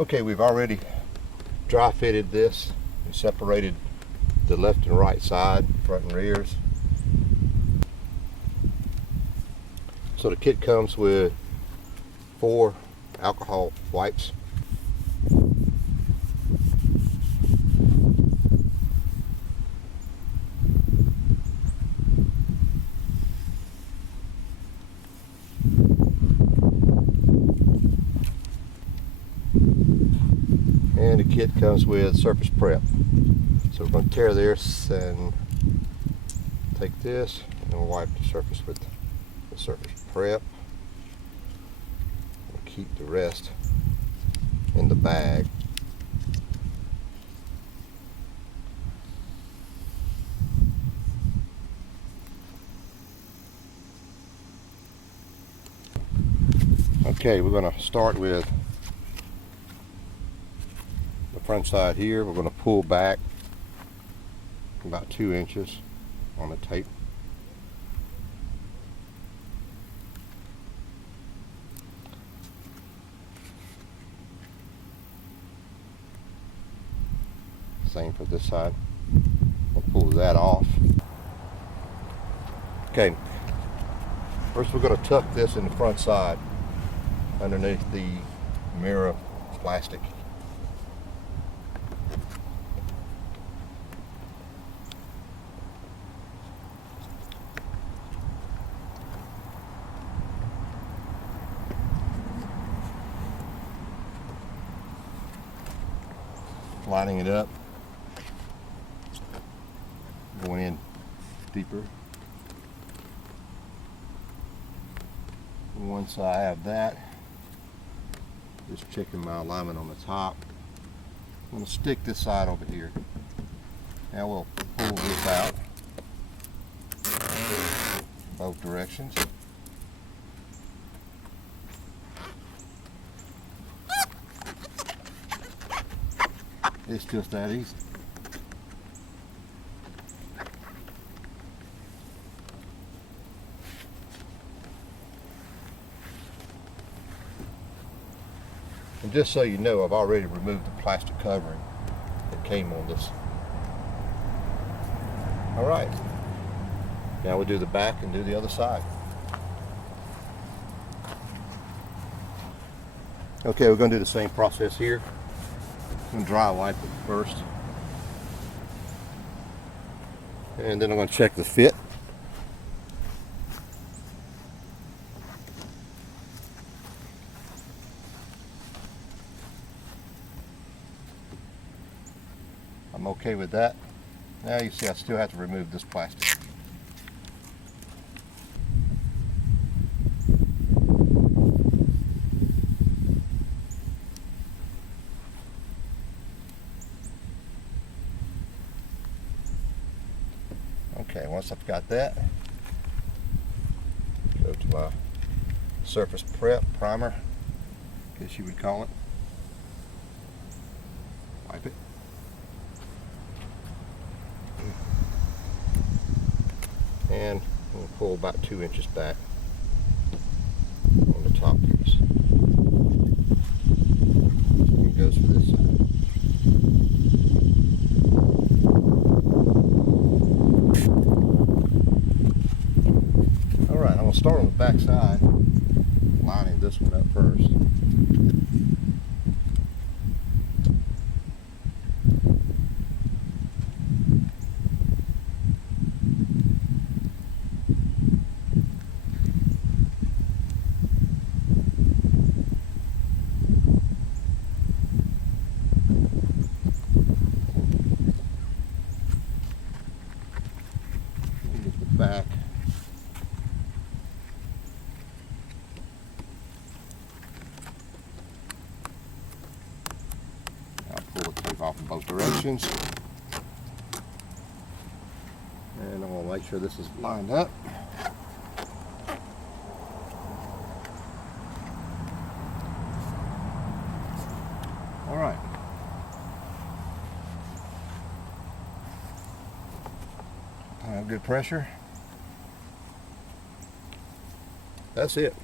Okay, we've already dry fitted this and separated the left and right side, front and rears. So the kit comes with 4 alcohol wipes. And the kit comes with surface prep. So we're going to tear this and take this and we'll wipe the surface with the surface prep. We'll keep the rest in the bag. Okay, we're going to start with the front side here. We're going to pull back about 2 inches on the tape. Same for this side. We'll pull that off. Okay, first we're going to tuck this in the front side underneath the mirror plastic. Lining it up, going in deeper. Once I have that, just checking my alignment on the top. I'm going to stick this side over here. Now we'll pull this out both directions. It's just that easy. And just so you know, I've already removed the plastic covering that came on this. All right, now we'll do the back and do the other side. Okay, we're going to do the same process here. I'm going to dry wipe it first, and then I'm going to check the fit. I'm okay with that. Now you see I still have to remove this plastic. Okay, once I've got that, go to my surface prep primer, I guess you would call it. Wipe it. And we'll pull about 2 inches back on the top piece. It goes for this side. Alright, I'm going to start on the back side, lining this one up first. Back. I'll pull the tape off in both directions. And I'm going to make sure this is lined up. All right. I have good pressure. That's it.